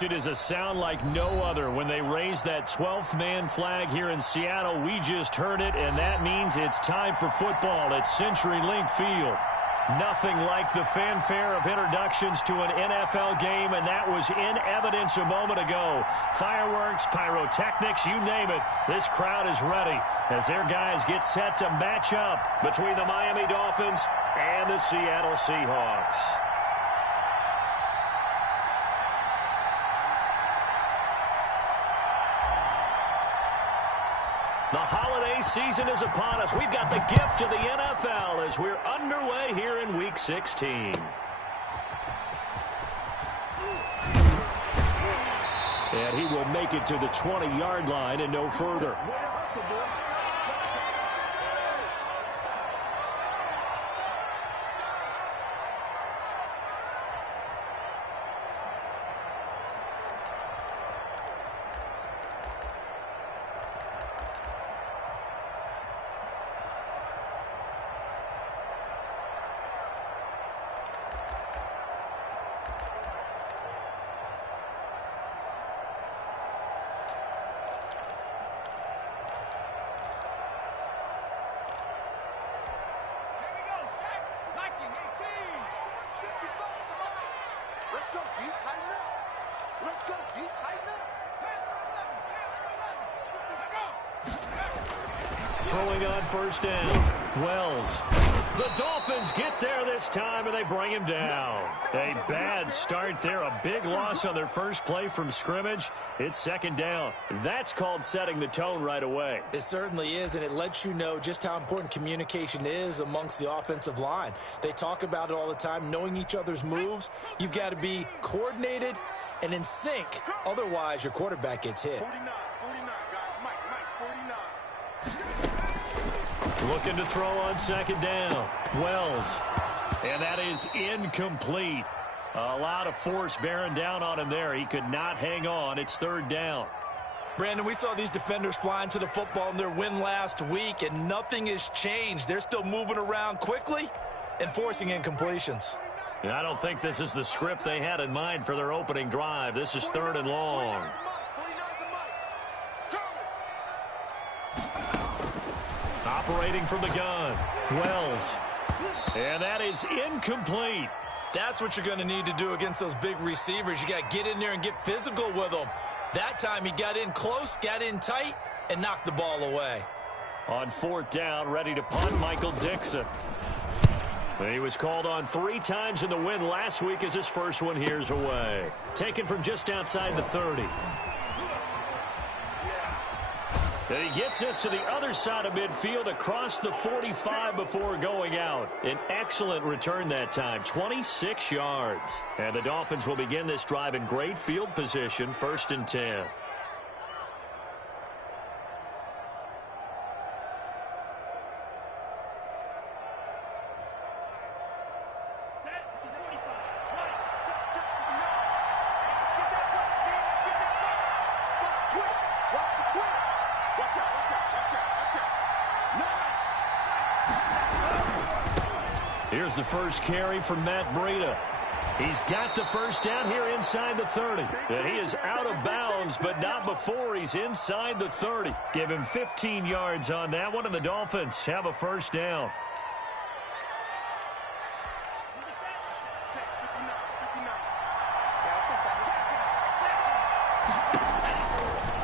It is a sound like no other when they raise that 12th man flag here in Seattle. We just heard it, and that means it's time for football at CenturyLink Field. Nothing like the fanfare of introductions to an NFL game, and that was in evidence a moment ago. Fireworks, pyrotechnics, you name it. This crowd is ready as their guys get set to match up between the Miami Dolphins and the Seattle Seahawks. The holiday season is upon us. We've got the gift of the NFL as we're underway here in Week 16. And he will make it to the 20-yard line and no further. Throwing on first down. Wells. The Dolphins get there this time, and they bring him down. A bad start there. A big loss on their first play from scrimmage. It's second down. That's called setting the tone right away. It certainly is, and it lets you know just how important communication is amongst the offensive line. They talk about it all the time, knowing each other's moves. You've got to be coordinated and in sync. Otherwise, your quarterback gets hit. 49, guys. Mike, 49. Looking to throw on second down. Wells. And that is incomplete. A lot of force bearing down on him there. He could not hang on. It's third down. Brandon, we saw these defenders flying to the football in their win last week, and nothing has changed. They're still moving around quickly and forcing incompletions. And I don't think this is the script they had in mind for their opening drive. This is third and long. Operating from the gun. Wells. And that is incomplete. That's what you're going to need to do against those big receivers. You got to get in there and get physical with them. That time he got in close, got in tight, and knocked the ball away. On fourth down, ready to punt, Michael Dixon. He was called on 3 times in the win last week as his first one here's away. Taken from just outside the 30. And he gets us to the other side of midfield across the 45 before going out. An excellent return that time, 26 yards. And the Dolphins will begin this drive in great field position, 1st and 10. Here's the first carry from Matt Breida. He's got the first down here inside the 30. And he is out of bounds, but not before he's inside the 30. Give him 15 yards on that one, and the Dolphins have a first down.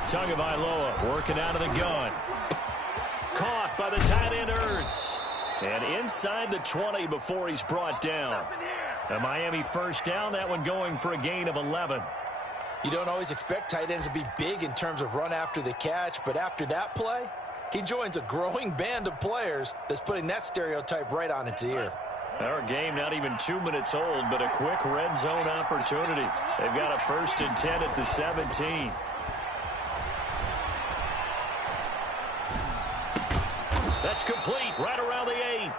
Tagovailoa working out of the gun. Caught by the tight end Ertz. And inside the 20 before he's brought down. A Miami first down, that one going for a gain of 11. You don't always expect tight ends to be big in terms of run after the catch, but after that play, he joins a growing band of players that's putting that stereotype right on its ear. Our game not even 2 minutes old, but a quick red zone opportunity. They've got a 1st and 10 at the 17. That's complete right around the 8.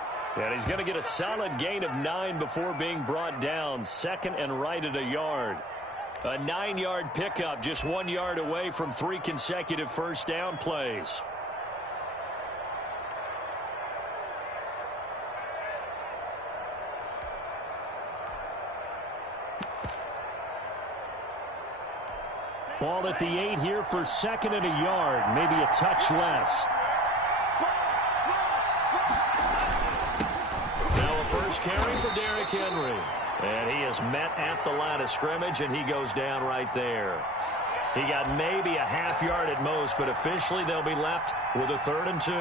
And he's going to get a solid gain of 9 before being brought down. 2nd and right at a yard. A 9-yard pickup, just 1 yard away from 3 consecutive first down plays. Ball at the 8 here for second and a yard, maybe a touch less. Now a first carry for Derrick Henry. And he is met at the line of scrimmage, and he goes down right there. He got maybe a half yard at most, but officially they'll be left with a 3rd and 2.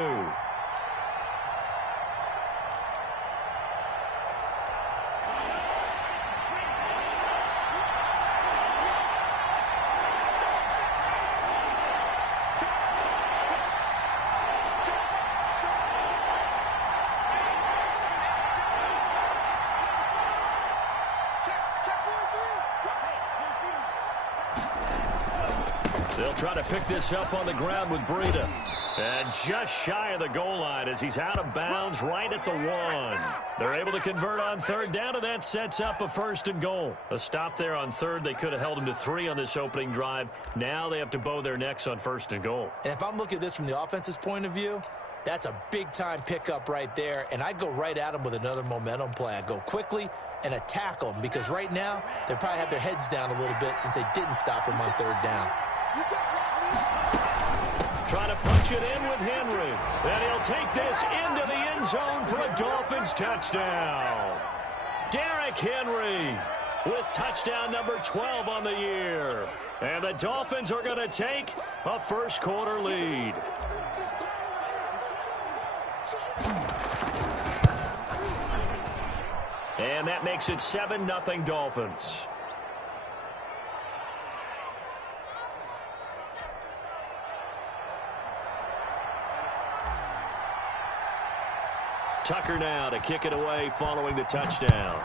They'll try to pick this up on the ground with Breida. And just shy of the goal line as he's out of bounds right at the 1. They're able to convert on 3rd down, and that sets up a 1st and goal. A stop there on 3rd. They could have held him to 3 on this opening drive. Now they have to bow their necks on 1st and goal. And if I'm looking at this from the offense's point of view, that's a big-time pickup right there. And I go right at them with another momentum play. I go quickly and attack them because right now they probably have their heads down a little bit since they didn't stop them on 3rd down. Trying to punch it in with Henry. And he'll take this into the end zone for a Dolphins touchdown. Derrick Henry with touchdown number 12 on the year. And the Dolphins are going to take a first quarter lead. And that makes it 7-0 Dolphins. Tucker now to kick it away following the touchdown.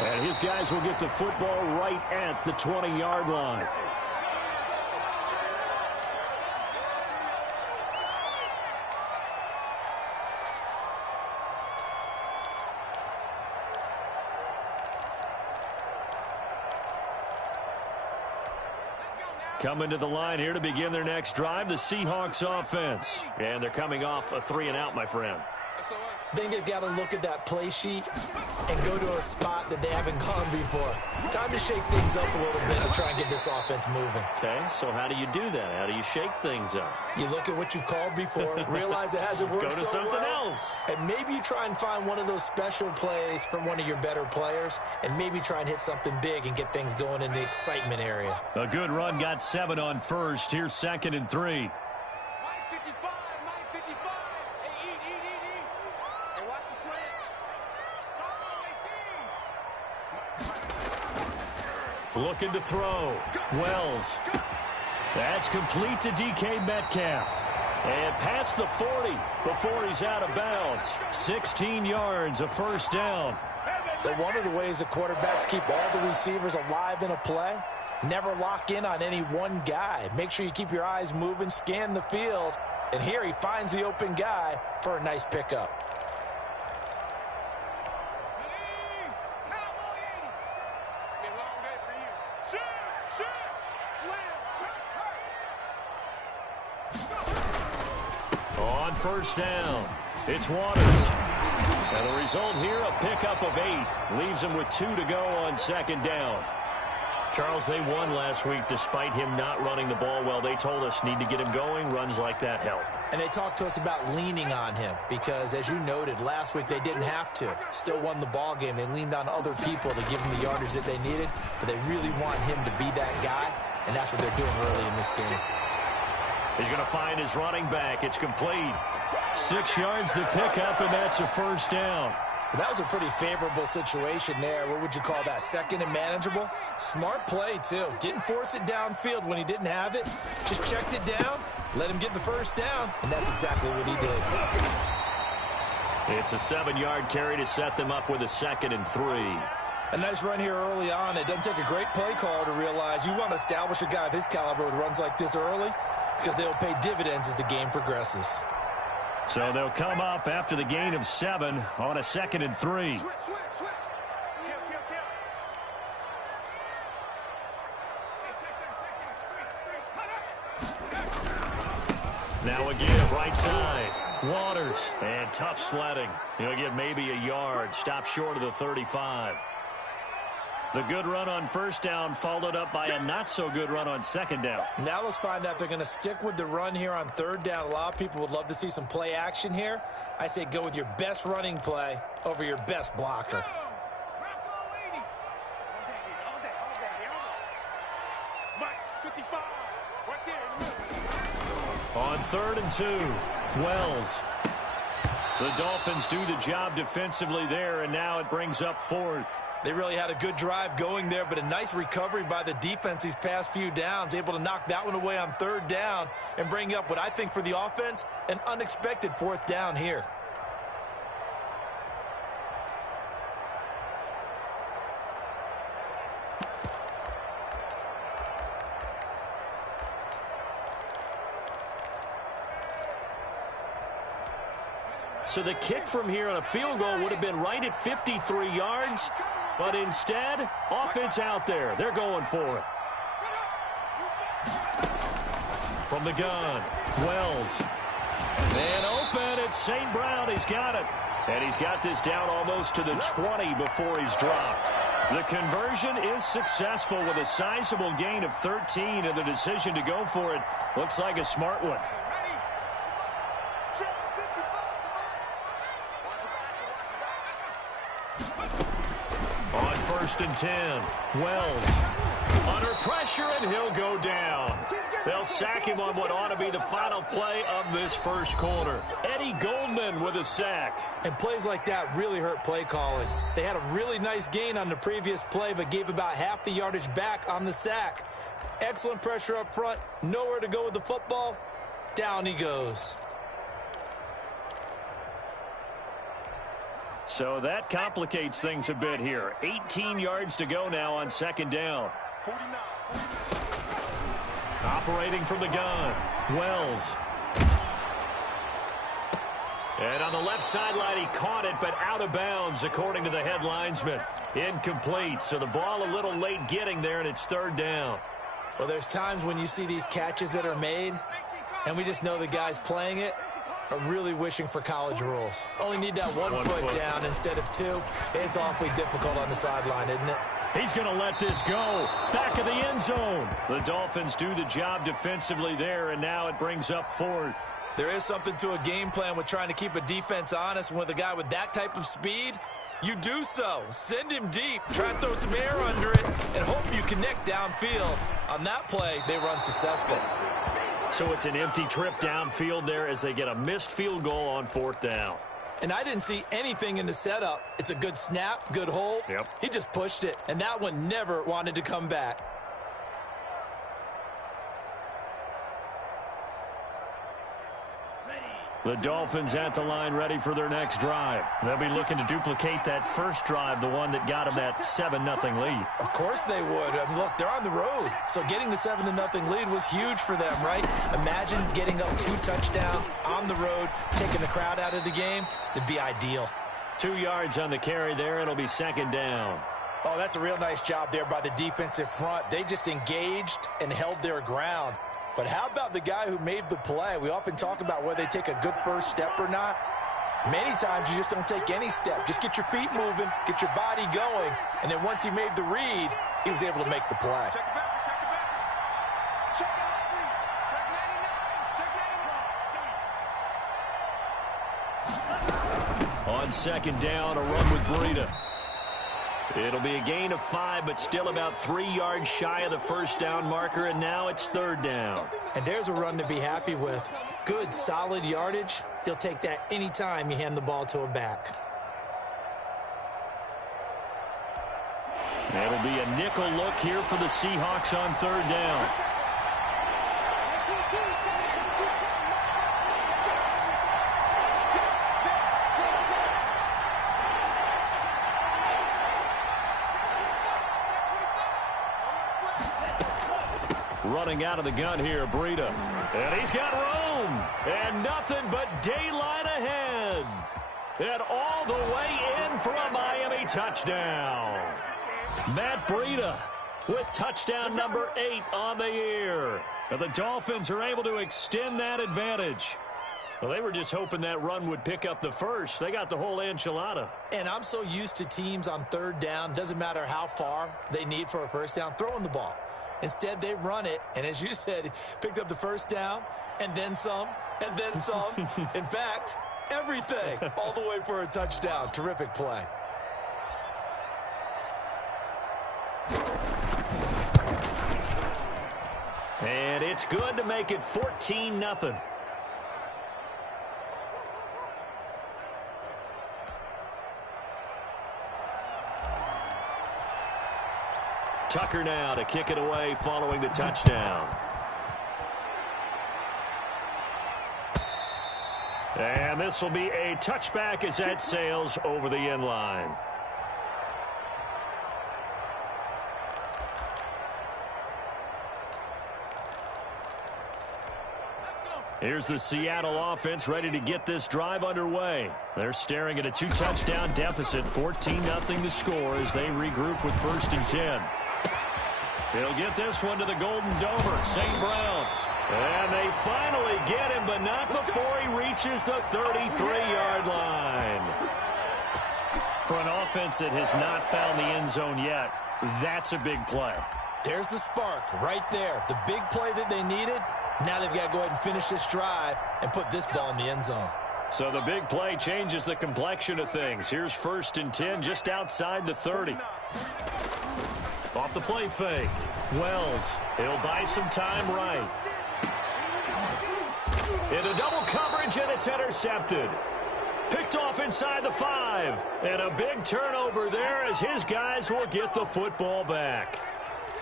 And his guys will get the football right at the 20-yard line. Coming to the line here to begin their next drive, the Seahawks offense. And they're coming off a 3-and-out, my friend. I think they've got to look at that play sheet and go to a spot that they haven't gone before. Time to shake things up a little bit to try and get this offense moving. Okay, so how do you do that? How do you shake things up? You look at what you've called before, realize it hasn't worked so well. Go to something else. And maybe you try and find one of those special plays from one of your better players, and maybe try and hit something big and get things going in the excitement area. A good run got 7 on first. Here's 2nd and 3. Looking to throw. Wells. That's complete to DK Metcalf. And past the 40 before he's out of bounds. 16 yards, a first down. But one of the ways the quarterbacks keep all the receivers alive in a play, never lock in on any one guy. Make sure you keep your eyes moving, scan the field. And here he finds the open guy for a nice pickup. On first down, it's Waters. And the result here, a pickup of 8. Leaves him with 2 to go on 2nd down. Charles, they won last week despite him not running the ball well. They told us need to get him going. Runs like that help. And they talked to us about leaning on him because, as you noted, last week they didn't have to. Still won the ball game. They leaned on other people to give them the yardage that they needed, but they really want him to be that guy, and that's what they're doing early in this game. He's going to find his running back. It's complete. 6 yards to pick up, and that's a first down. That was a pretty favorable situation there. What would you call that? 2nd and manageable? Smart play, too. Didn't force it downfield when he didn't have it. Just checked it down, let him get the first down, and that's exactly what he did. It's a 7-yard carry to set them up with a 2nd and 3. A nice run here early on. It doesn't take a great play caller to realize you want to establish a guy of his caliber with runs like this early because they'll pay dividends as the game progresses. So they'll come up after the gain of 7 on a 2nd and 3. Switch. Now a give right side. Waters, and tough sledding. He'll get maybe a yard. Stop short of the 35. The good run on first down followed up by a not-so-good run on second down. Now let's find out if they're going to stick with the run here on third down. A lot of people would love to see some play action here. I say go with your best running play over your best blocker. On 3rd and 2, Wells. The Dolphins do the job defensively there, and now it brings up 4th. They really had a good drive going there, but a nice recovery by the defense these past few downs, able to knock that one away on 3rd down and bring up what I think for the offense, an unexpected 4th down here. So the kick from here on a field goal would have been right at 53 yards, but instead, offense out there. They're going for it. From the gun, Wells. And open, it's St. Brown. He's got it. And he's got this down almost to the 20 before he's dropped. The conversion is successful with a sizable gain of 13, and the decision to go for it looks like a smart one. On 1st and 10, Wells under pressure, and he'll go down. They'll sack him on what ought to be the final play of this first quarter. Eddie Goldman with a sack. And plays like that really hurt play calling. They had a really nice gain on the previous play, but gave about half the yardage back on the sack. Excellent pressure up front. Nowhere to go with the football. Down he goes. So that complicates things a bit here. 18 yards to go now on 2nd down. Operating from the gun, Wells. And on the left sideline, he caught it, but out of bounds, according to the head linesman. Incomplete, so the ball a little late getting there, and it's 3rd down. Well, there's times when you see these catches that are made, and we just know the guys playing it are really wishing for college rules. Only need that one foot down instead of 2. It's awfully difficult on the sideline, isn't it? He's going to let this go. Back of the end zone. The Dolphins do the job defensively there, and now it brings up 4th. There is something to a game plan with trying to keep a defense honest. With a guy with that type of speed, you do so. Send him deep. Try and throw some air under it and hope you connect downfield. On that play, they were unsuccessful. So it's an empty trip downfield there as they get a missed field goal on 4th down. And I didn't see anything in the setup. It's a good snap, good hold. Yep. He just pushed it, and that one never wanted to come back. The Dolphins at the line ready for their next drive. They'll be looking to duplicate that first drive, the one that got them that 7-0 lead. Of course they would. I mean, look, they're on the road. So getting the 7-0 lead was huge for them, right? Imagine getting up 2 touchdowns on the road, taking the crowd out of the game. It'd be ideal. 2 yards on the carry there. It'll be 2nd down. Oh, that's a real nice job there by the defensive front. They just engaged and held their ground. But how about the guy who made the play? We often talk about whether they take a good first step or not. Many times you just don't take any step. Just get your feet moving, get your body going, and then once he made the read, he was able to make the play. On 2nd down, a run with Breida. It'll be a gain of 5, but still about 3 yards shy of the first down marker, and now it's 3rd down. And there's a run to be happy with. Good, solid yardage. He'll take that anytime you hand the ball to a back. It'll be a nickel look here for the Seahawks on 3rd down. Running out of the gun here, Breida. And he's got room. And nothing but daylight ahead. And all the way in for a Miami touchdown. Matt Breida with touchdown number 8 on the year. And the Dolphins are able to extend that advantage. Well, they were just hoping that run would pick up the first. They got the whole enchilada. And I'm so used to teams on third down, doesn't matter how far they need for a first down, throwing the ball. Instead, they run it, and as you said, picked up the first down, and then some, and then some. In fact, everything, all the way for a touchdown. Terrific play. And it's good to make it 14-0. Tucker now to kick it away following the touchdown. And this will be a touchback as that sails over the end line. Here's the Seattle offense ready to get this drive underway. They're staring at a 2-touchdown deficit, 14-0 the score as they regroup with 1st and 10. He'll get this one to the Golden Domer, St. Brown. And they finally get him, but not before he reaches the 33-yard line. For an offense that has not found the end zone yet, that's a big play. There's the spark right there. The big play that they needed. Now they've got to go ahead and finish this drive and put this ball in the end zone. So the big play changes the complexion of things. Here's 1st and 10 just outside the 30. Off the play fake. Wells, he'll buy some time right. Into double coverage, and it's intercepted. Picked off inside the 5. And a big turnover there as his guys will get the football back.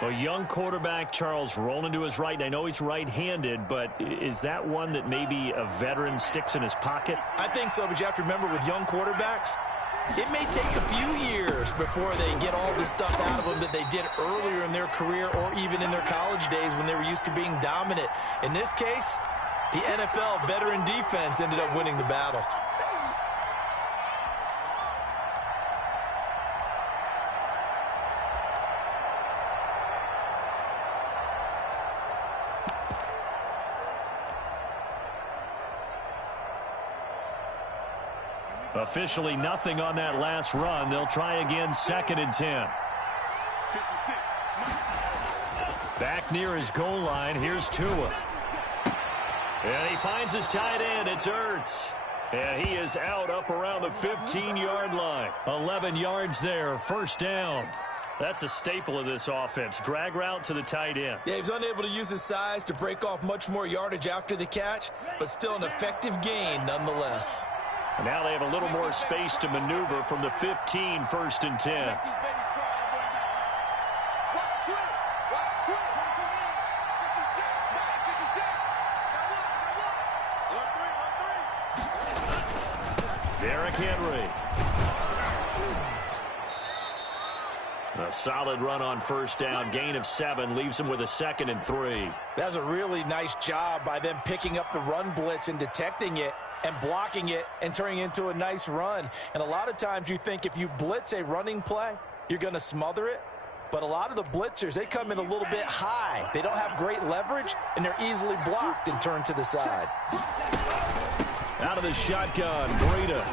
A young quarterback, Charles, rolling to his right. And I know he's right-handed, but is that one that maybe a veteran sticks in his pocket? I think so, but you have to remember with young quarterbacks, it may take a few years before they get all the stuff out of them that they did earlier in their career or even in their college days when they were used to being dominant. In this case, the NFL veteran defense ended up winning the battle. Officially nothing on that last run. They'll try again, 2nd and 10. 56. Back near his goal line, here's Tua. And he finds his tight end, it's Ertz. And he is out up around the 15-yard line. 11 yards there, 1st down. That's a staple of this offense. Drag route to the tight end. Yeah, he was unable to use his size to break off much more yardage after the catch, but still an effective gain nonetheless. Now they have a little more space to maneuver from the 15, 1st and 10. Derrick Henry. A solid run on 1st down. Gain of 7 leaves him with a 2nd and 3. That's a really nice job by them picking up the run blitz and detecting it and blocking it and turning it into a nice run. And a lot of times you think if you blitz a running play, you're going to smother it. But a lot of the blitzers, they come in a little bit high. They don't have great leverage, and they're easily blocked and turned to the side. Out of the shotgun, Breida.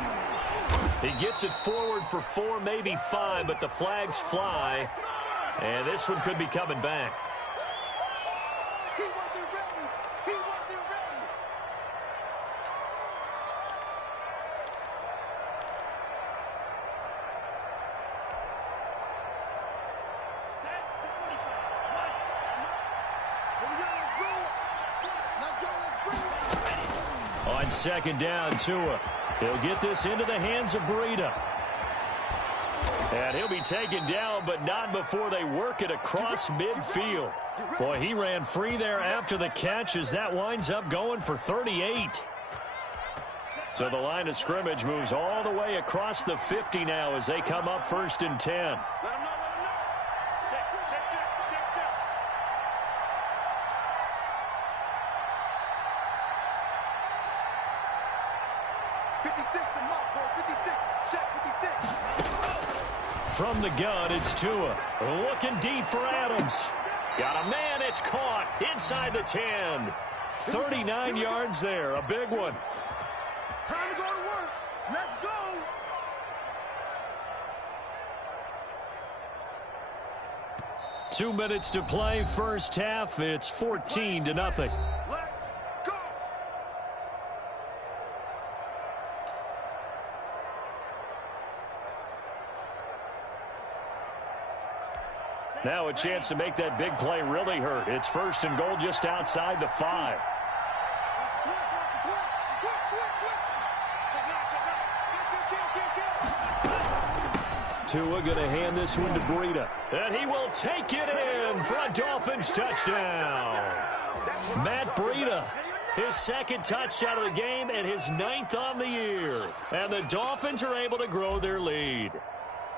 He gets it forward for 4, maybe 5, but the flags fly. And this one could be coming back. On 2nd down, Tua. He'll get this into the hands of Breida. And he'll be taken down, but not before they work it across midfield. Boy, he ran free there after the catch as that winds up going for 38. So the line of scrimmage moves all the way across the 50 now as they come up 1st and 10. From the gun, it's Tua. Looking deep for Adams. Got a man, it's caught inside the 10. 39 yards there, a big one. Time to go to work. Let's go. Two minutes to play, first half. It's 14-0. Let's go. Now a chance to make that big play really hurt. It's first and goal just outside the 5. Tua going to hand this one to Breida. And he will take it in for a Dolphins touchdown. Matt Breida, his second touchdown of the game and his 9th on the year. And the Dolphins are able to grow their lead.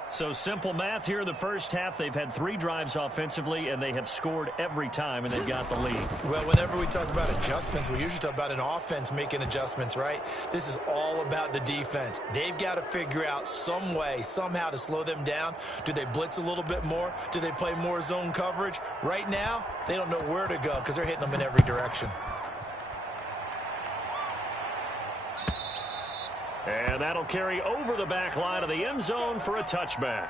So simple math here in the first half. They've had 3 drives offensively, and they have scored every time, and they've got the lead. Well, whenever we talk about adjustments, we usually talk about an offense making adjustments, right? This is all about the defense. They've got to figure out some way, somehow to slow them down. Do they blitz a little bit more? Do they play more zone coverage? Right now, they don't know where to go because they're hitting them in every direction. And that'll carry over the back line of the end zone for a touchback.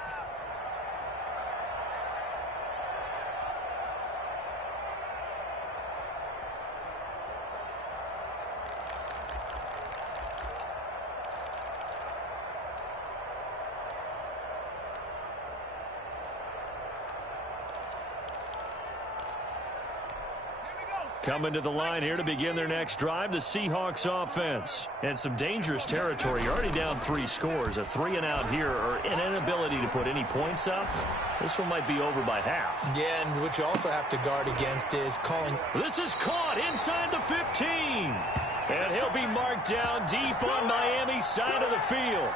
Coming to the line here to begin their next drive, the Seahawks offense. And some dangerous territory. You're already down 3 scores. A 3-and-out here, or an inability to put any points up. This one might be over by half. Yeah, and what you also have to guard against is calling. This is caught inside the 15. And he'll be marked down deep on Miami's side of the field.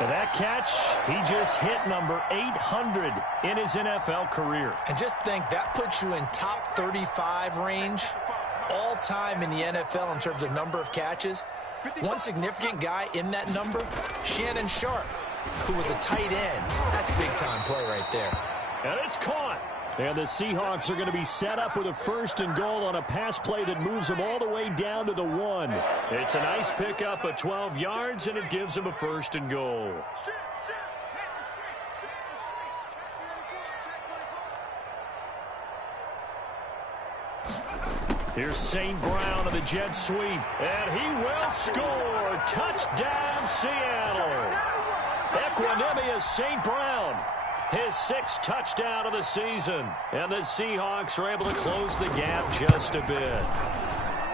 And that catch, he just hit number 800 in his NFL career. And just think, that puts you in top 35 range all time in the NFL in terms of number of catches. One significant guy in that number, Shannon Sharp, who was a tight end. That's a big-time play right there. And it's caught. And the Seahawks are going to be set up with a first and goal on a pass play that moves them all the way down to the 1. It's a nice pickup of 12 yards, and it gives them a first and goal. Here's St. Brown of the jet sweep, and he will score. Touchdown, Seattle. Equanimous St. Brown. His 6th touchdown of the season. And the Seahawks are able to close the gap just a bit.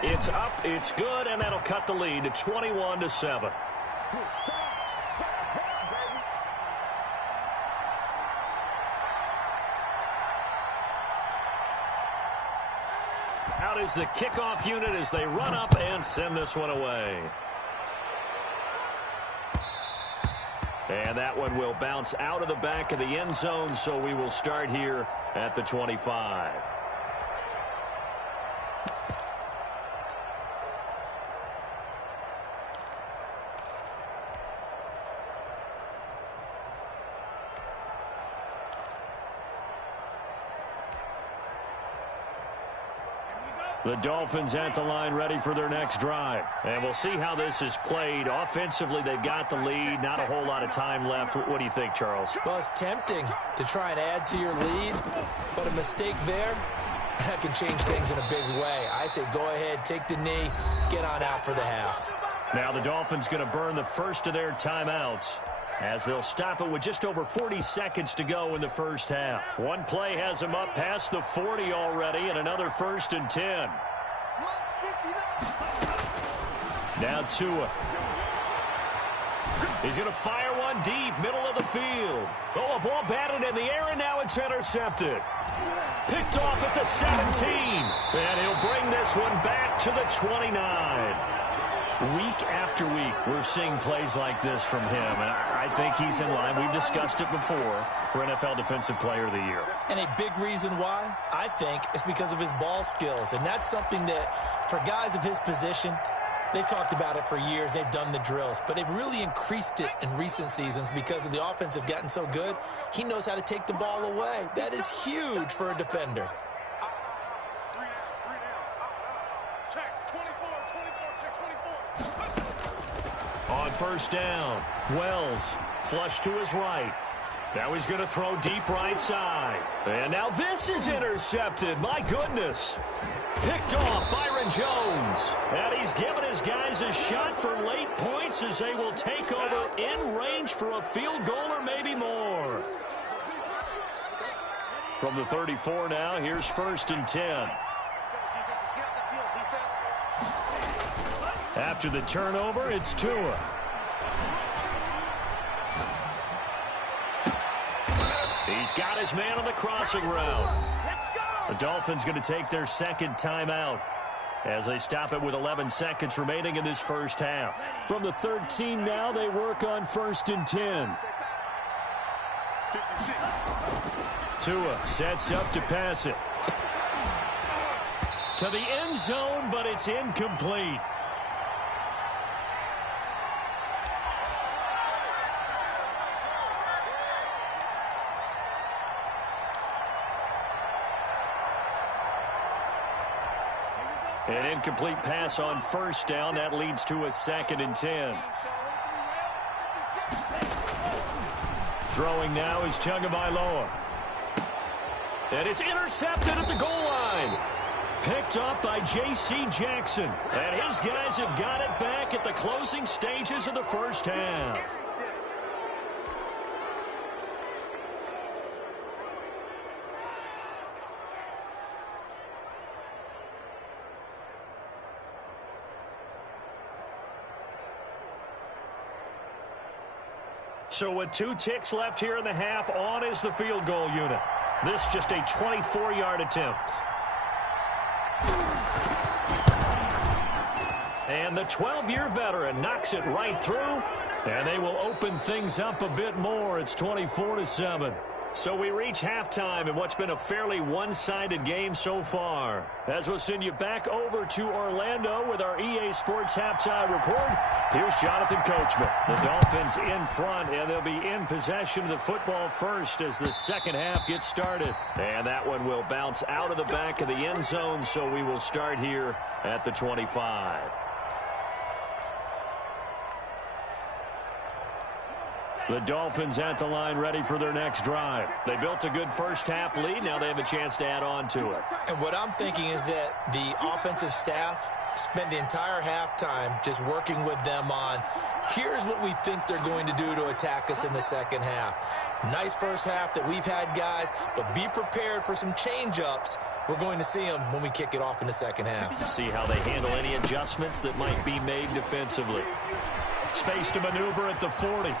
It's up, it's good, and that'll cut the lead to 21-7. Out is the kickoff unit as they run up and send this one away. And that one will bounce out of the back of the end zone, so we will start here at the 25. The Dolphins at the line ready for their next drive. And we'll see how this is played. Offensively, they've got the lead. Not a whole lot of time left. What do you think, Charles? Well, it's tempting to try and add to your lead, but a mistake there, that can change things in a big way. I say go ahead, take the knee, get on out for the half. Now the Dolphins going to burn the first of their timeouts, as they'll stop it with just over 40 seconds to go in the first half. One play has them up past the 40 already, and another first and 10. Now Tua. He's going to fire one deep, middle of the field. Oh, a ball batted in the air, and now it's intercepted. Picked off at the 17. And he'll bring this one back to the 29. Week after week, we're seeing plays like this from him, and I think he's in line. We've discussed it before for NFL Defensive Player of the Year. And a big reason why, I think, is because of his ball skills. And that's something that, for guys of his position, they've talked about it for years. They've done the drills. But they've really increased it in recent seasons because of the offense have gotten so good. He knows how to take the ball away. That is huge for a defender. Check. 24, check 24. first down. Wells, flush to his right. Now he's going to throw deep right side. And now this is intercepted. My goodness. Picked off Byron Jones. And he's given his guys a shot for late points as they will take over in range for a field goal or maybe more. From the 34 now, here's 1st and 10. After the turnover, it's Tua. He's got his man on the crossing route. The Dolphins going to take their second timeout as they stop it with 11 seconds remaining in this first half. From the 13 now, they work on 1st and 10. Tua sets up to pass it. To the end zone, but it's incomplete. An incomplete pass on 1st down. That leads to a 2nd and 10. Throwing now is Tagovailoa. And it's intercepted at the goal line. Picked up by J.C. Jackson. And his guys have got it back at the closing stages of the first half. So with 2 ticks left here in the half, on is the field goal unit. This just a 24-yard attempt. And the 12-year veteran knocks it right through, and they will open things up a bit more. It's 24-7. So we reach halftime in what's been a fairly one-sided game so far. As we'll send you back over to Orlando with our EA Sports Halftime Report, here's Jonathan Coachman. The Dolphins in front, and they'll be in possession of the football first as the second half gets started. And that one will bounce out of the back of the end zone, so we will start here at the 25. The Dolphins at the line ready for their next drive. They built a good first half lead. Now they have a chance to add on to it. And what I'm thinking is that the offensive staff spent the entire halftime just working with them on, here's what we think they're going to do to attack us in the second half. Nice first half that we've had, guys, but be prepared for some change-ups. We're going to see them when we kick it off in the second half. See how they handle any adjustments that might be made defensively. Space to maneuver at the 40.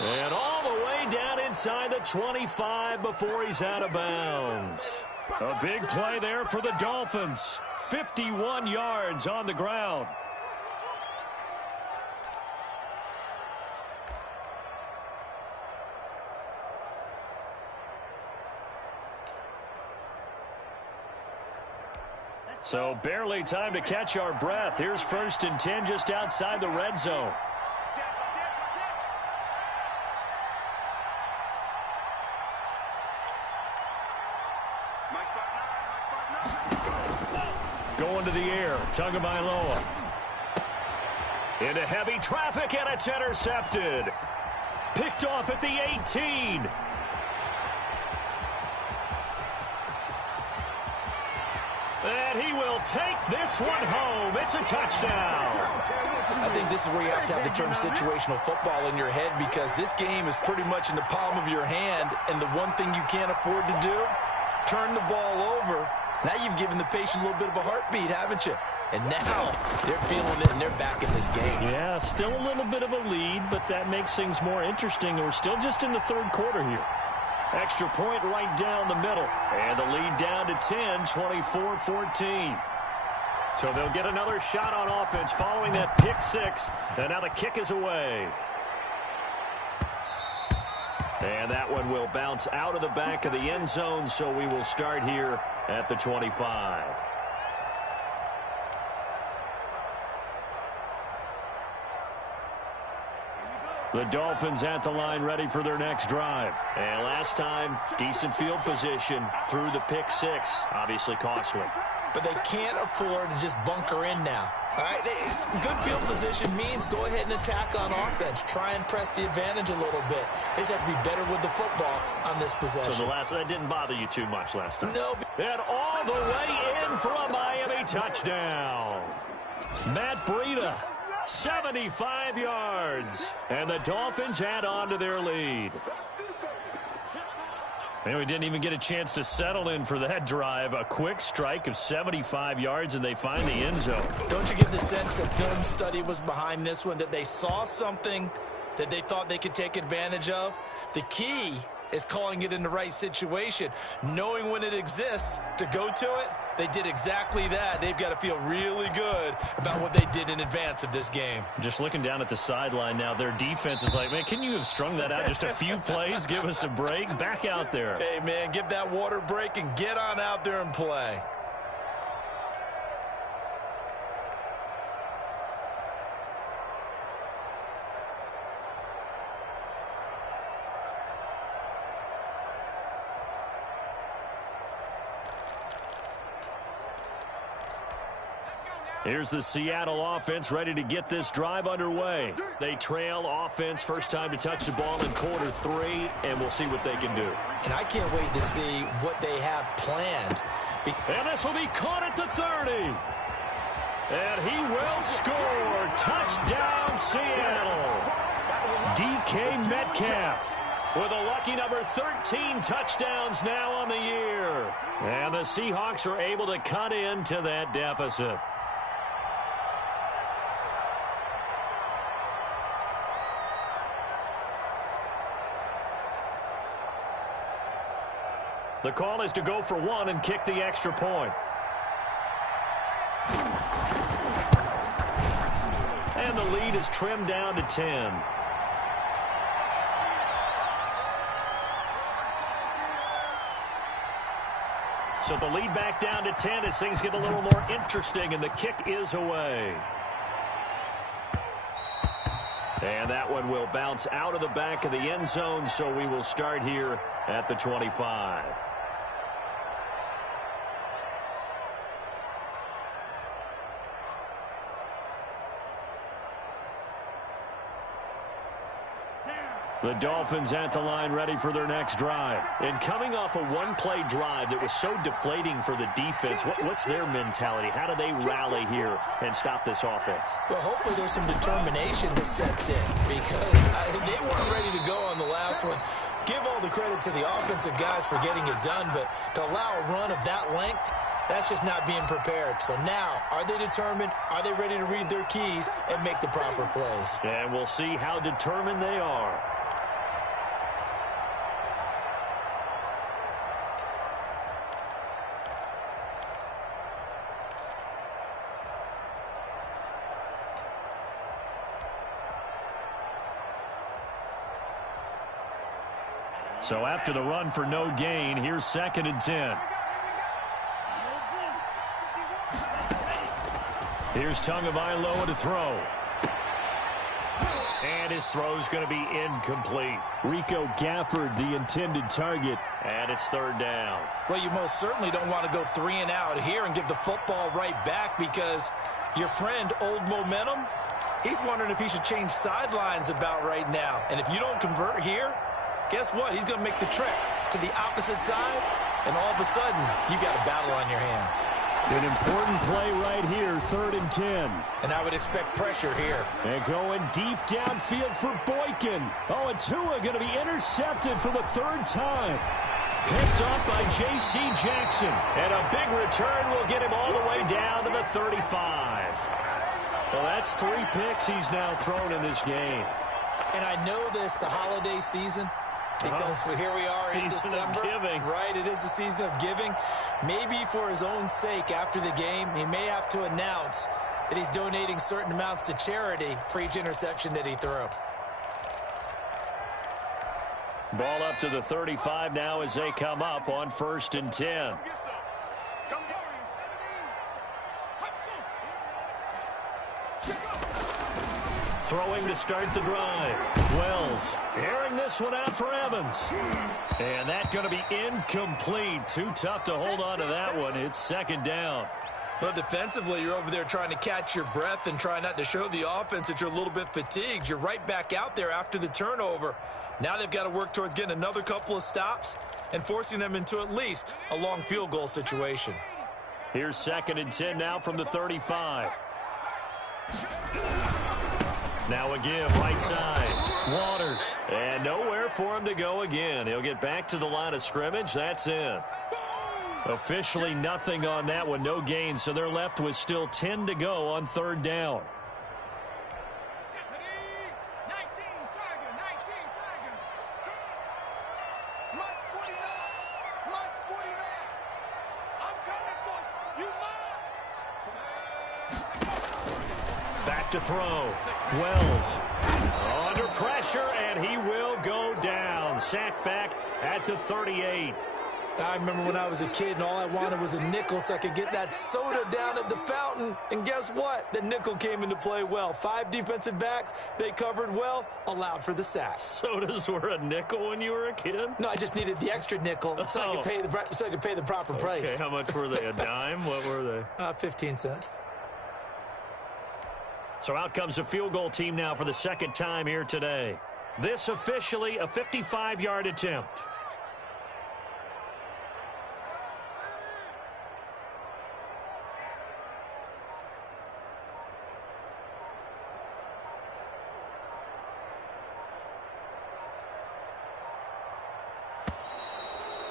And all the way down inside the 25 before he's out of bounds. A big play there for the Dolphins. 51 yards on the ground. So barely time to catch our breath. Here's 1st and 10 just outside the red zone. Going to the air, Tagovailoa. Into heavy traffic, and it's intercepted. Picked off at the 18. And he will take this one home. It's a touchdown. I think this is where you have to have the term situational football in your head, because this game is pretty much in the palm of your hand, and the one thing you can't afford to do, turn the ball over. Now you've given the patient a little bit of a heartbeat, haven't you? And now they're feeling it, and they're back in this game. Yeah, still a little bit of a lead, but that makes things more interesting. We're still just in the third quarter here. Extra point right down the middle. And the lead down to 10, 24-14. So they'll get another shot on offense following that pick six. And now the kick is away. And that one will bounce out of the back of the end zone, so we will start here at the 25. The Dolphins at the line ready for their next drive. And last time, decent field position through the pick six. Obviously costly. But they can't afford to just bunker in now. All right, good field position means go ahead and attack on offense. Try and press the advantage a little bit. They just have to be better with the football on this possession. So that didn't bother you too much last time? No. And all the way in for a Miami touchdown. Matt Breida, 75 yards. And the Dolphins add on to their lead. And we didn't even get a chance to settle in for that drive. A quick strike of 75 yards, and they find the end zone. Don't you get the sense that film study was behind this one, that they saw something that they thought they could take advantage of? The key is calling it in the right situation, knowing when it exists to go to it. They did exactly that. They've got to feel really good about what they did in advance of this game. Just looking down at the sideline now, their defense is like, man, can you have strung that out just a few plays? Give us a break. Back out there. Hey, man, give that water break and get on out there and play. Here's the Seattle offense ready to get this drive underway. They trail offense, first time to touch the ball in quarter 3, and we'll see what they can do. And I can't wait to see what they have planned. And this will be caught at the 30. And he will score. Touchdown, Seattle. DK Metcalf with a lucky number 13 touchdowns now on the year. And the Seahawks are able to cut into that deficit. The call is to go for 1 and kick the extra point. And the lead is trimmed down to 10. So the lead back down to 10 as things get a little more interesting, and the kick is away. And that one will bounce out of the back of the end zone, so we will start here at the 25. The Dolphins at the line ready for their next drive. And coming off a one-play drive that was so deflating for the defense, what's their mentality? How do they rally here and stop this offense? Well, hopefully there's some determination that sets in because they weren't ready to go on the last one. Give all the credit to the offensive guys for getting it done, but to allow a run of that length, that's just not being prepared. So now, are they determined? Are they ready to read their keys and make the proper plays? And we'll see how determined they are. So after the run for no gain, here's 2nd and 10. Here's Tagovailoa to throw. And his throw's going to be incomplete. Rico Gafford, the intended target. And it's 3rd down. Well, you most certainly don't want to go 3 and out here and give the football right back because your friend, Old Momentum, he's wondering if he should change sidelines about right now. And if you don't convert here, guess what? He's going to make the trip to the opposite side, and all of a sudden, you've got a battle on your hands. An important play right here, 3rd and 10. And I would expect pressure here. And going deep downfield for Boykin. Oh, and Tua going to be intercepted for the 3rd time. Picked up by J.C. Jackson. And a big return will get him all the way down to the 35. Well, that's 3 picks he's now thrown in this game. And I know this, the holiday season, because here we are in December. Season of giving. Right, it is the season of giving. Maybe for his own sake after the game, he may have to announce that he's donating certain amounts to charity for each interception that he threw. Ball up to the 35 now as they come up on 1st and 10. Throwing to start the drive. Wells airing this one out for Evans. And that's going to be incomplete. Too tough to hold on to that one. It's 2nd down. Well, defensively, you're over there trying to catch your breath and try not to show the offense that you're a little bit fatigued. You're right back out there after the turnover. Now they've got to work towards getting another couple of stops and forcing them into at least a long field goal situation. Here's 2nd and 10 now from the 35. Now a give, right side. Waters. And nowhere for him to go again. He'll get back to the line of scrimmage. That's in. Officially nothing on that one. No gain. So they're left with still 10 to go on 3rd down. Back to throw. Wells under pressure, and he will go down. Sacked back at the 38. I remember when I was a kid and all I wanted was a nickel so I could get that soda down at the fountain. And guess what? The nickel came into play well. 5 defensive backs, they covered well, allowed for the sacks. Sodas were a nickel when you were a kid? No, I just needed the extra nickel so I could pay the proper price. Okay, how much were they? A dime? What were they? 15 cents. So out comes a field goal team now for the 2nd time here today. This officially a 55-yard attempt.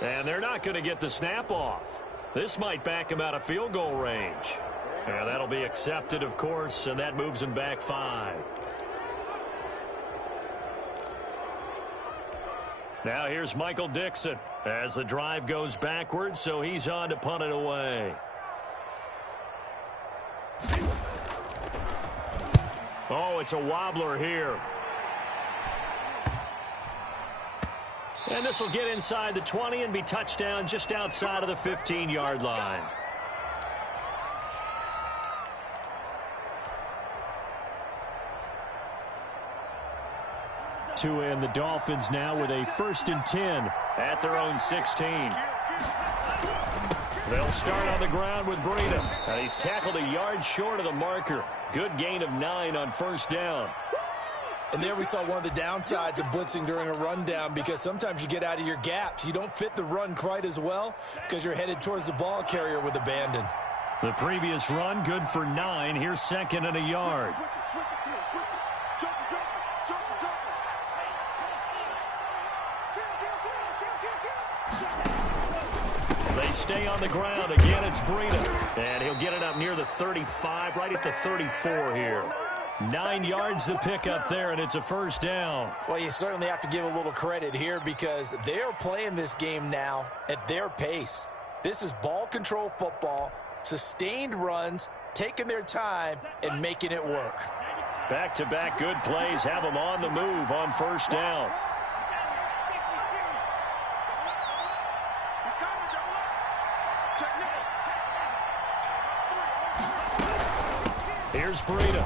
And they're not going to get the snap off. This might back him out of field goal range. And that'll be accepted, of course, and that moves him back 5. Now here's Michael Dixon as the drive goes backwards, so he's on to punt it away. Oh, it's a wobbler here. And this will get inside the 20 and be touchdown just outside of the 15-yard line. Tua and the Dolphins now with a 1st and 10 at their own 16. They'll start on the ground with Breida. And he's tackled a yard short of the marker. Good gain of 9 on 1st down. And there we saw one of the downsides of blitzing during a rundown, because sometimes you get out of your gaps. You don't fit the run quite as well because you're headed towards the ball carrier with abandon. The previous run good for 9. Here's 2nd and a yard. They stay on the ground. Again, it's Breida. And he'll get it up near the 35, right at the 34 here. 9 yards to pick up there, and it's a 1st down. Well, you certainly have to give a little credit here because they're playing this game now at their pace. This is ball control football, sustained runs, taking their time, and making it work. Back-to-back good plays have them on the move on 1st down. Here's Breida.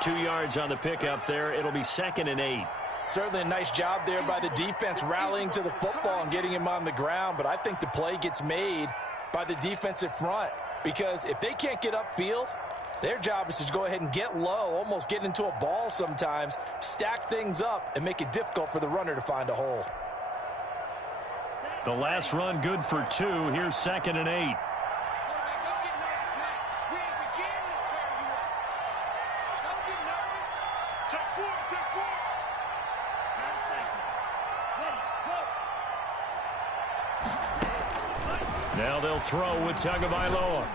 2 yards on the pickup there. It'll be 2nd and 8. Certainly a nice job there by the defense rallying to the football and getting him on the ground, but I think the play gets made by the defensive front because if they can't get upfield, their job is to go ahead and get low, almost get into a ball sometimes, stack things up, and make it difficult for the runner to find a hole. The last run good for 2. Here's 2nd and 8. Now they'll throw with Tagovailoa.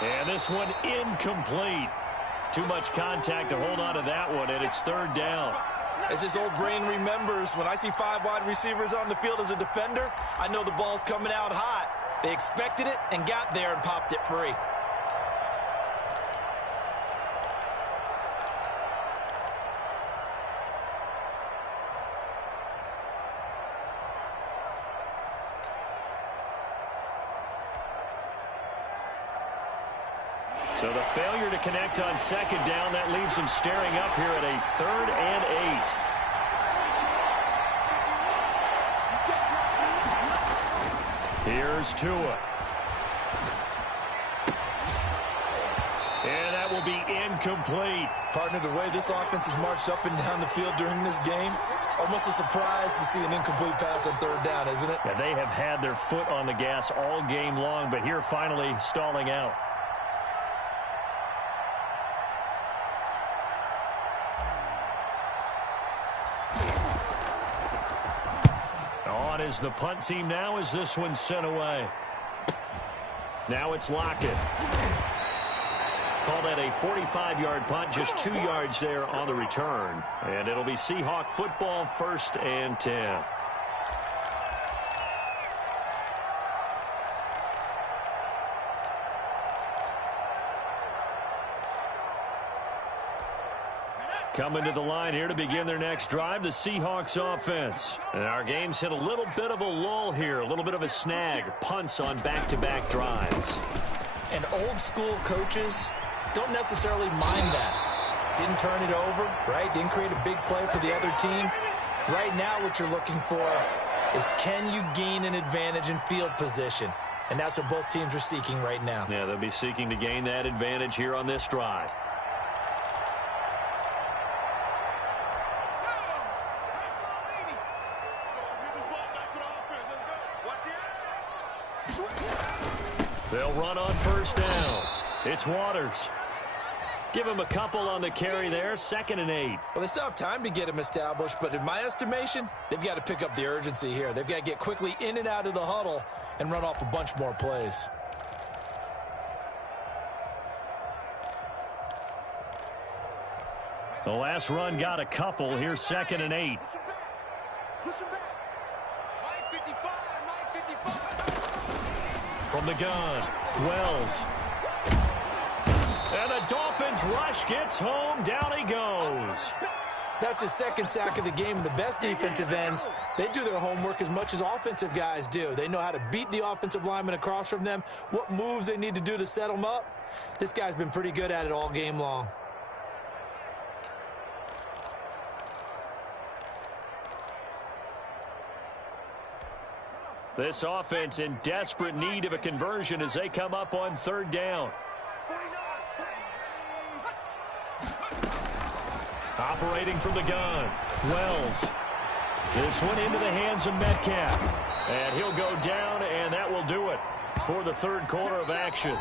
And this one incomplete. Too much contact to hold on to that one, and it's 3rd down. As his old brain remembers, when I see 5 wide receivers on the field as a defender, I know the ball's coming out hot. They expected it and got there and popped it free. So the failure to connect on 2nd down, that leaves them staring up here at a 3rd and 8. Here's Tua. be incomplete. Partner, the way this offense has marched up and down the field during this game, it's almost a surprise to see an incomplete pass on third down, isn't it? Yeah, they have had their foot on the gas all game long, but here finally stalling out. On is the punt team now as this one's sent away. Now it's Lockett. Call that a 45-yard punt, just 2 yards there on the return. And it'll be Seahawk football, 1st and 10. Coming to the line here to begin their next drive, the Seahawks offense. And our game's hit a little bit of a lull here, a little bit of a snag. Punts on back-to-back drives. And old school coaches don't necessarily mind that. Didn't turn it over, right? Didn't create a big play for the other team. Right now what you're looking for is, can you gain an advantage in field position? And that's what both teams are seeking right now. Yeah, they'll be seeking to gain that advantage here on this drive. They'll run on first down. It's Waters. Give him a couple on the carry there. 2nd and 8. Well, they still have time to get him established, but in my estimation, they've got to pick up the urgency here. They've got to get quickly in and out of the huddle and run off a bunch more plays. The last run got a couple. Here's 2nd and 8. Push him back. 955. From the gun, Wells. And the Dolphins rush gets home. Down he goes. That's his 2nd sack of the game. And the best defensive ends, they do their homework as much as offensive guys do. They know how to beat the offensive lineman across from them, what moves they need to do to set them up. This guy's been pretty good at it all game long. This offense in desperate need of a conversion as they come up on 3rd down. Operating from the gun, Wells. This one into the hands of Metcalf. And he'll go down, and that will do it for the 3rd quarter of action.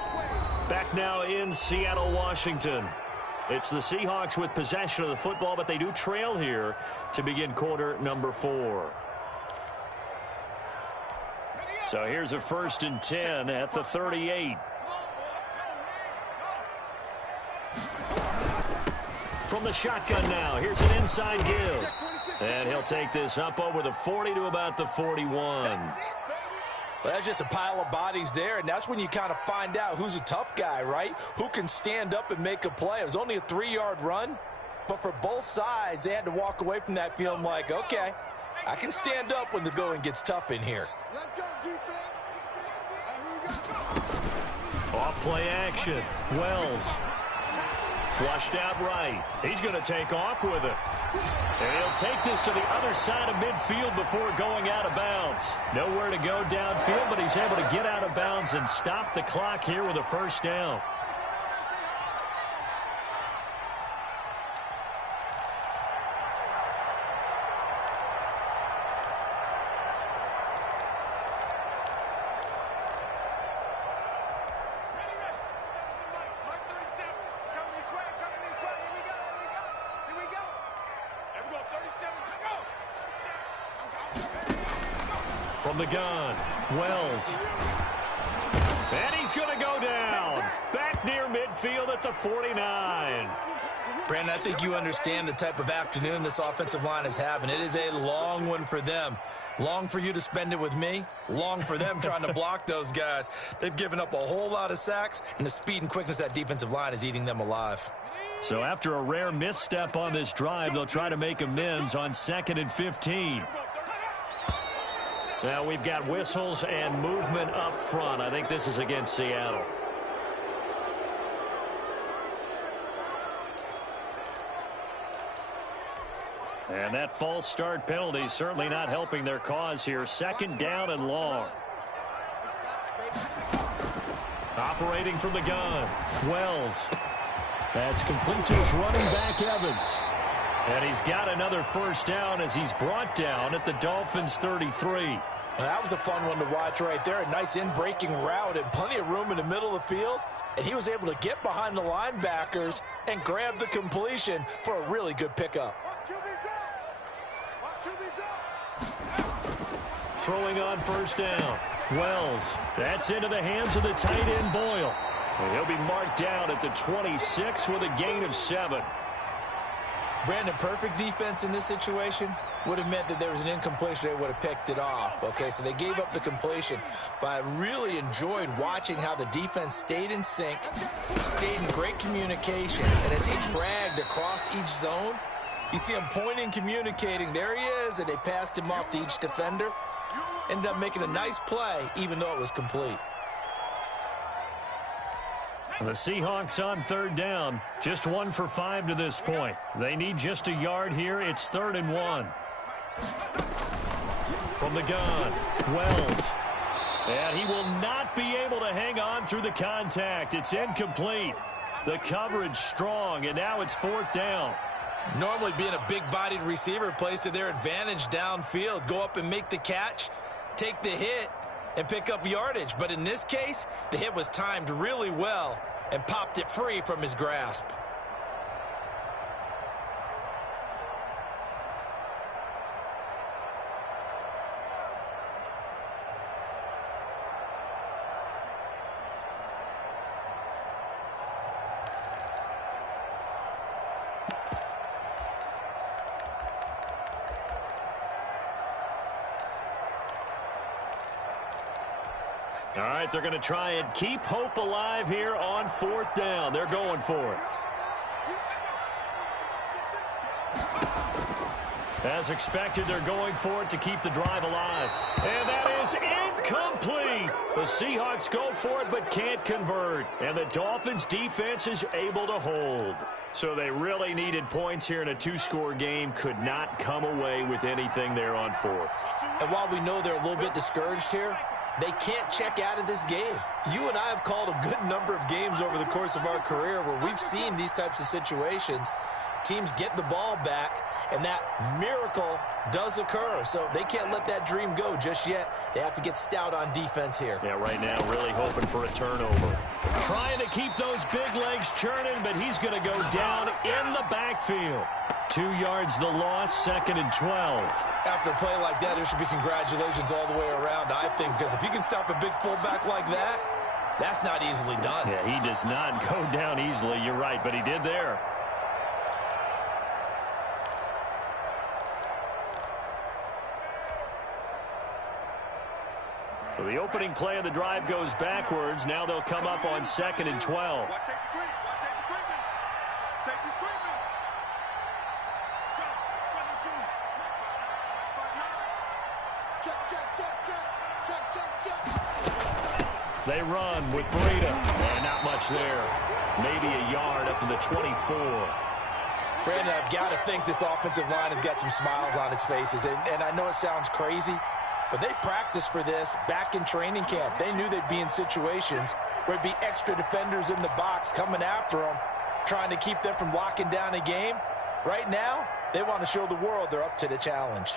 Back now in Seattle, Washington. It's the Seahawks with possession of the football, but they do trail here to begin quarter number 4. So here's a 1st and 10 at the 38. From the shotgun now, here's an inside give. And he'll take this up over the 40 to about the 41. Well, that's just a pile of bodies there, and that's when you kind of find out who's a tough guy, right? Who can stand up and make a play. It was only a 3-yard run, but for both sides, they had to walk away from that feeling like, okay, I can stand up when the going gets tough in here. Let's go, defense. Off play action. Wells. Flushed out right. He's going to take off with it. And he'll take this to the other side of midfield before going out of bounds. Nowhere to go downfield, but he's able to get out of bounds and stop the clock here with a 1st down. From the gun, Wells. And he's going to go down. Back near midfield at the 49. Brandon, I think you understand the type of afternoon this offensive line is having. It is a long one for them. Long for you to spend it with me. Long for them trying to block those guys. They've given up a whole lot of sacks, and the speed and quickness of that defensive line is eating them alive. So after a rare misstep on this drive, they'll try to make amends on 2nd and 15. Now we've got whistles and movement up front. I think this is against Seattle. And that false start penalty certainly not helping their cause here. 2nd down and long. Operating from the gun, Wells. That's complete to his running back, Evans. And he's got another first down as he's brought down at the Dolphins' 33. And that was a fun one to watch right there. A nice in-breaking route and plenty of room in the middle of the field. And he was able to get behind the linebackers and grab the completion for a really good pickup. Throwing on first down. Wells. That's into the hands of the tight end, Boyle. And he'll be marked down at the 26 with a gain of 7. Brandon, perfect defense in this situation would have meant that there was an incompletion. They would have picked it off. Okay, so they gave up the completion. But I really enjoyed watching how the defense stayed in sync, stayed in great communication. And as he dragged across each zone, you see him pointing, communicating. There he is, and they passed him off to each defender. Ended up making a nice play, even though it was complete. The Seahawks on third down, just 1 for 5 to this point. They need just a yard here. It's 3rd and 1. From the gun, Wells. And he will not be able to hang on through the contact. It's incomplete. The coverage strong, and now it's 4th down. Normally being a big-bodied receiver plays to their advantage downfield. Go up and make the catch, take the hit, and pick up yardage. But in this case, the hit was timed really well and popped it free from his grasp. All right, they're going to try and keep hope alive here on 4th down. They're going for it. As expected, they're going for it to keep the drive alive. And that is incomplete. The Seahawks go for it but can't convert. And the Dolphins' defense is able to hold. So they really needed points here in a 2-score game. Could not come away with anything there on 4th. And while we know they're a little bit discouraged here, they can't check out of this game. You and I have called a good number of games over the course of our career where we've seen these types of situations. Teams get the ball back, and that miracle does occur. So they can't let that dream go just yet. They have to get stout on defense here. Yeah, right now really hoping for a turnover. Trying to keep those big legs churning, but he's going to go down in the backfield. 2 yards the loss, 2nd and 12. After a play like that, there should be congratulations all the way around, I think, because if you can stop a big fullback like that, that's not easily done. Yeah, he does not go down easily, you're right, but he did there. So the opening play of the drive goes backwards. Now they'll come up on 2nd and 12. They run with Breida. And not much there. Maybe a yard up to the 24. Brandon, I've got to think this offensive line has got some smiles on its faces. And I know it sounds crazy, but they practiced for this back in training camp. They knew they'd be in situations where it'd be extra defenders in the box coming after them, trying to keep them from locking down a game. Right now, they want to show the world they're up to the challenge.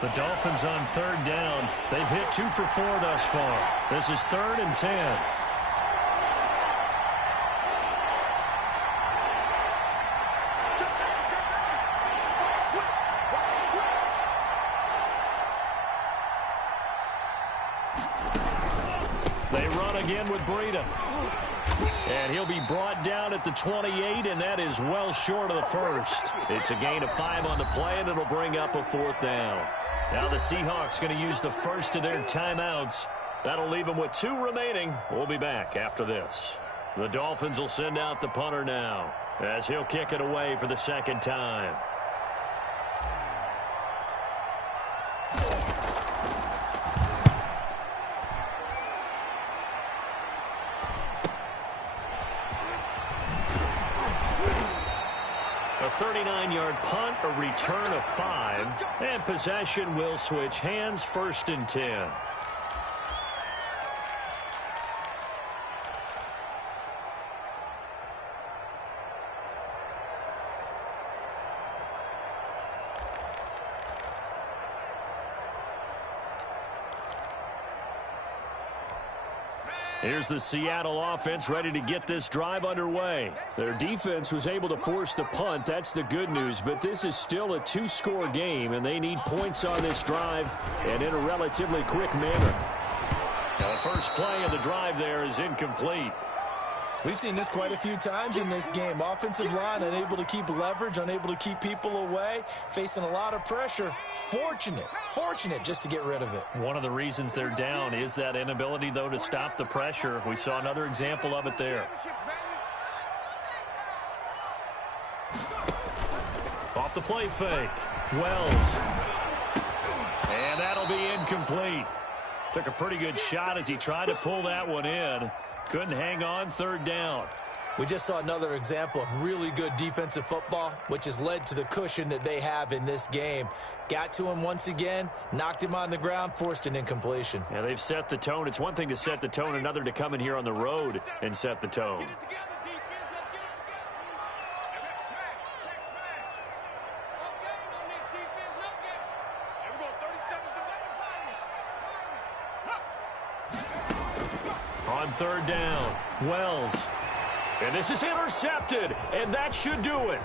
The Dolphins on 3rd down. They've hit 2 for 4 thus far. This is 3rd and 10. They run again with Breida. And he'll be brought down at the 28, and that is well short of the first. It's a gain of 5 on the play, and it'll bring up a 4th down. Now the Seahawks going to use the first of their timeouts. That'll leave them with 2 remaining. We'll be back after this. The Dolphins will send out the punter now as he'll kick it away for the 2nd time. A 39-yard punt, a return of 5, and possession will switch hands, 1st and 10. Here's the Seattle offense ready to get this drive underway. Their defense was able to force the punt. That's the good news. But this is still a two-score game, and they need points on this drive and in a relatively quick manner. Now, the first play of the drive there is incomplete. We've seen this quite a few times in this game. Offensive line unable to keep leverage, unable to keep people away, facing a lot of pressure. Fortunate just to get rid of it. One of the reasons they're down is that inability, though, to stop the pressure. We saw another example of it there. Off the play fake. Wells. And that'll be incomplete. Took a pretty good shot as he tried to pull that one in. Couldn't hang on, third down. We just saw another example of really good defensive football, which has led to the cushion that they have in this game. Got to him once again, knocked him on the ground, forced an incompletion. Yeah, they've set the tone. It's one thing to set the tone, another to come in here on the road and set the tone. On third down, Wells. And this is intercepted, and that should do it.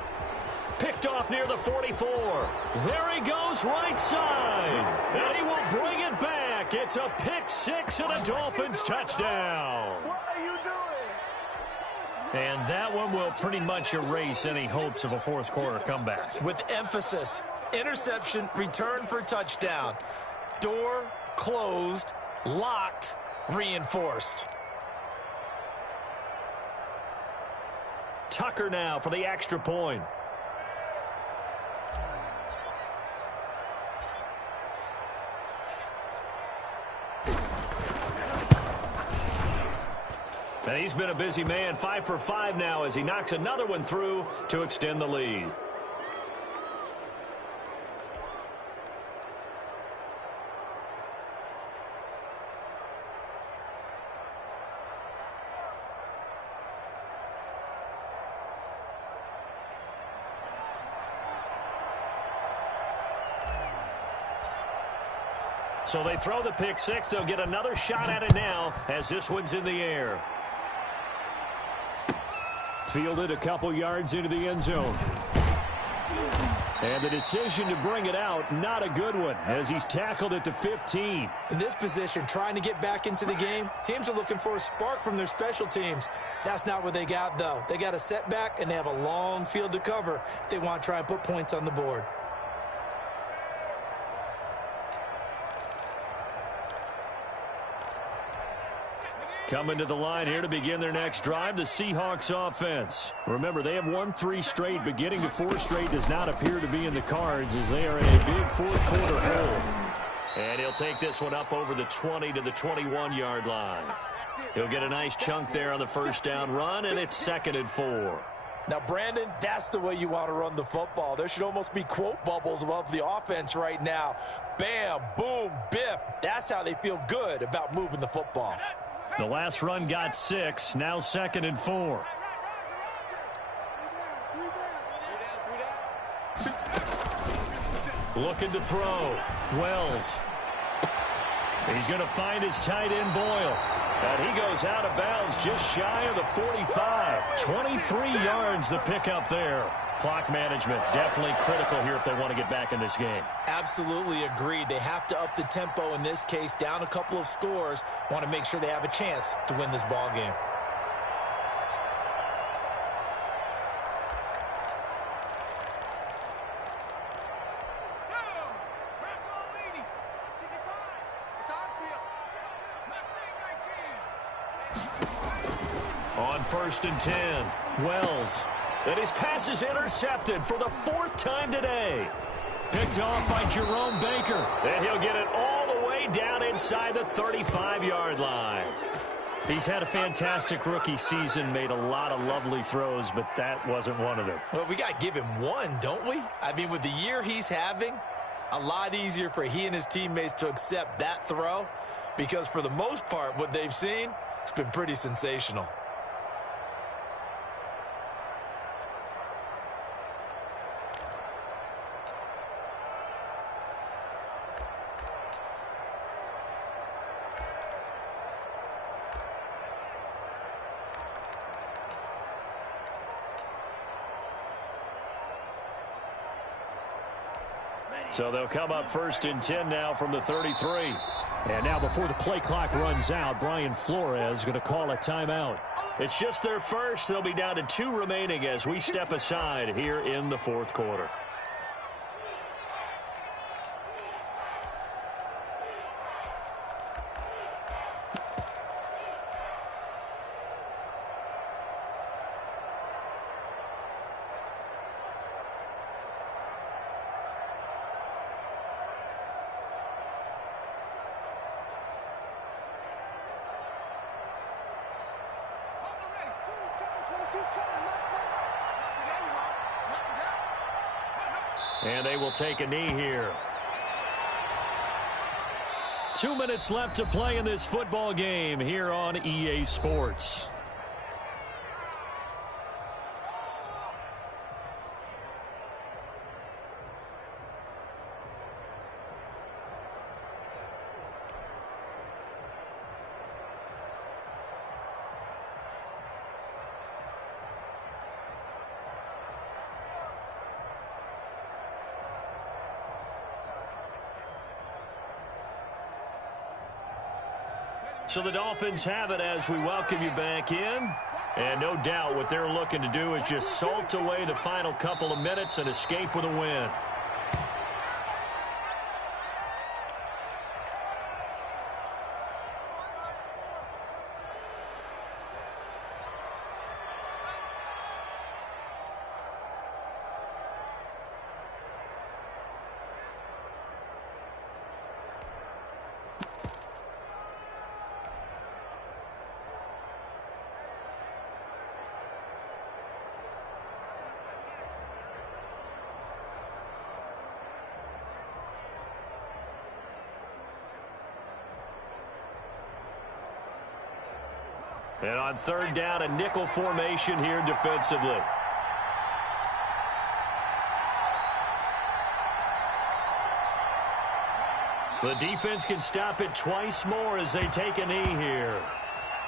Picked off near the 44. There he goes, right side. And he will bring it back. It's a pick six and a Dolphins touchdown. What are you doing? And that one will pretty much erase any hopes of a fourth quarter comeback. With emphasis, interception, return for touchdown. Door closed, locked, reinforced. Tucker now for the extra point. And he's been a busy man, 5 for 5 now as he knocks another one through to extend the lead. So they throw the pick six. They'll get another shot at it now as this one's in the air. Fielded a couple yards into the end zone. And the decision to bring it out, not a good one, as he's tackled at the 15. In this position, trying to get back into the game, teams are looking for a spark from their special teams. That's not what they got, though. They got a setback, and they have a long field to cover if they want to try and put points on the board. Coming to the line here to begin their next drive, the Seahawks offense. Remember, they have won 3 straight, but getting to 4 straight does not appear to be in the cards as they are in a big fourth quarter hole. And he'll take this one up over the 20 to the 21-yard line. He'll get a nice chunk there on the first down run, and it's 2nd and 4. Now, Brandon, that's the way you want to run the football. There should almost be quote bubbles above the offense right now. Bam, boom, biff. That's how they feel good about moving the football. The last run got 6, now 2nd and 4. Looking to throw. Wells. He's going to find his tight end Boyle. And he goes out of bounds just shy of the 45. 23 yards the pickup there. Clock management definitely critical here if they want to get back in this game. Absolutely agreed. They have to up the tempo in this case, down a couple of scores. Want to make sure they have a chance to win this ball game. On 1st and 10, Wells. And his pass is intercepted for the 4th time today. Picked off by Jerome Baker. And he'll get it all the way down inside the 35-yard line. He's had a fantastic rookie season, made a lot of lovely throws, but that wasn't one of them. Well, we got to give him one, don't we? I mean, with the year he's having, a lot easier for he and his teammates to accept that throw because for the most part, what they've seen, it's been pretty sensational. So they'll come up 1st and 10 now from the 33. And now before the play clock runs out, Brian Flores is going to call a timeout. It's just their first. They'll be down to 2 remaining as we step aside here in the 4th quarter. And they will take a knee here. 2 minutes left to play in this football game here on EA Sports. So the Dolphins have it as we welcome you back in. And no doubt what they're looking to do is just salt away the final couple of minutes and escape with a win. And on 3rd down, a nickel formation here defensively. The defense can stop it twice more as they take a knee here.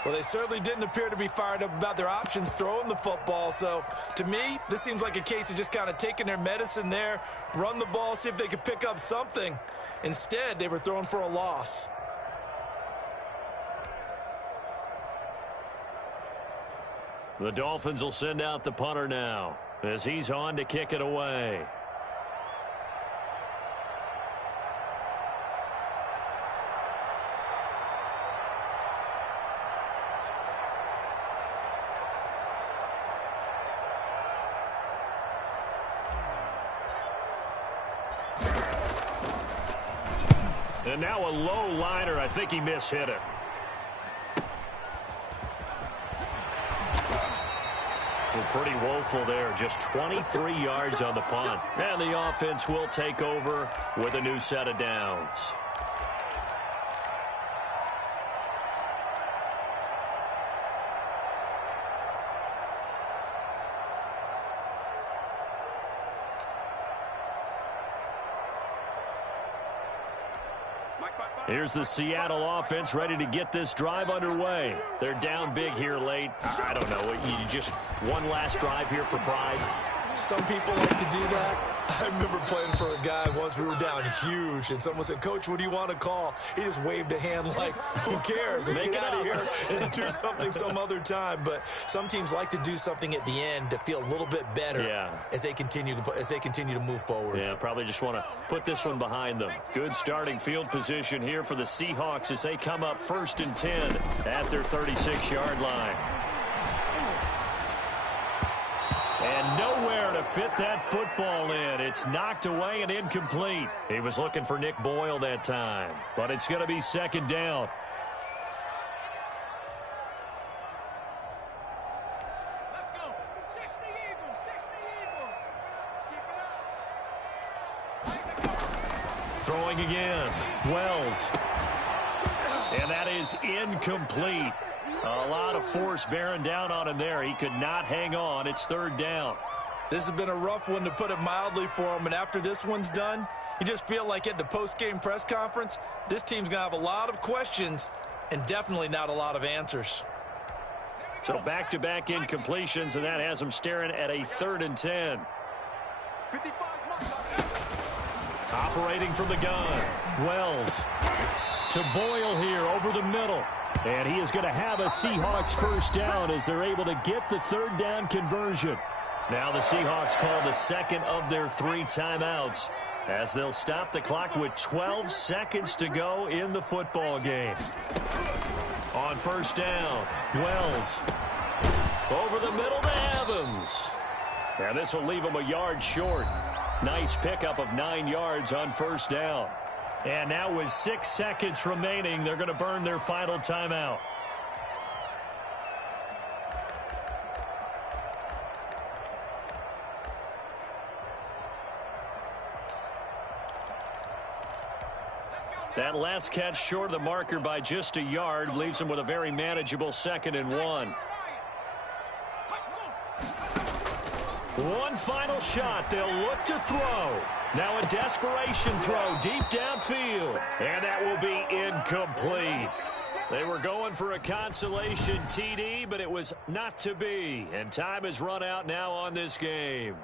Well, they certainly didn't appear to be fired up about their options throwing the football. So, to me, this seems like a case of just kind of taking their medicine there, run the ball, see if they could pick up something. Instead, they were throwing for a loss. The Dolphins will send out the punter now as he's on to kick it away. And now a low liner. I think he mishit it. Pretty woeful there. Just 23 yards on the punt. And the offense will take over with a new set of downs. Here's the Seattle offense ready to get this drive underway. They're down big here late. I don't know. You just one last drive here for pride. Some people like to do that. I remember playing for a guy once. We were down huge, and someone said, "Coach, what do you want to call?" He just waved a hand like, who cares? Let's get out of here and do something some other time. But some teams like to do something at the end to feel a little bit better as they continue to move forward. Yeah, probably just want to put this one behind them. Good starting field position here for the Seahawks as they come up 1st and 10 at their 36-yard line. And nowhere to fit that football in. It's knocked away and incomplete. He was looking for Nick Boyle that time, but it's going to be 2nd down. Let's go. 60 Eagles, 60 Eagles. Keep it up. Throwing again. Wells. And that is incomplete. A lot of force bearing down on him there. He could not hang on. It's 3rd down. This has been a rough one, to put it mildly, for him. And after this one's done, you just feel like at the post-game press conference, this team's going to have a lot of questions and definitely not a lot of answers. So back-to-back incompletions, and that has them staring at a 3rd and 10. 55 mark. Operating from the gun. Wells to Boyle here over the middle. And he is going to have a Seahawks first down as they're able to get the third down conversion. Now the Seahawks call the second of their 3 timeouts as they'll stop the clock with 12 seconds to go in the football game. On first down, Wells over the middle to Evans. And this will leave him a yard short. Nice pickup of 9 yards on first down. And now with 6 seconds remaining, they're going to burn their final timeout. That last catch short of the marker by just a yard leaves him with a very manageable 2nd and 1. One final shot. They'll look to throw. Now a desperation throw deep downfield. And that will be incomplete. They were going for a consolation TD, but it was not to be. And time has run out now on this game.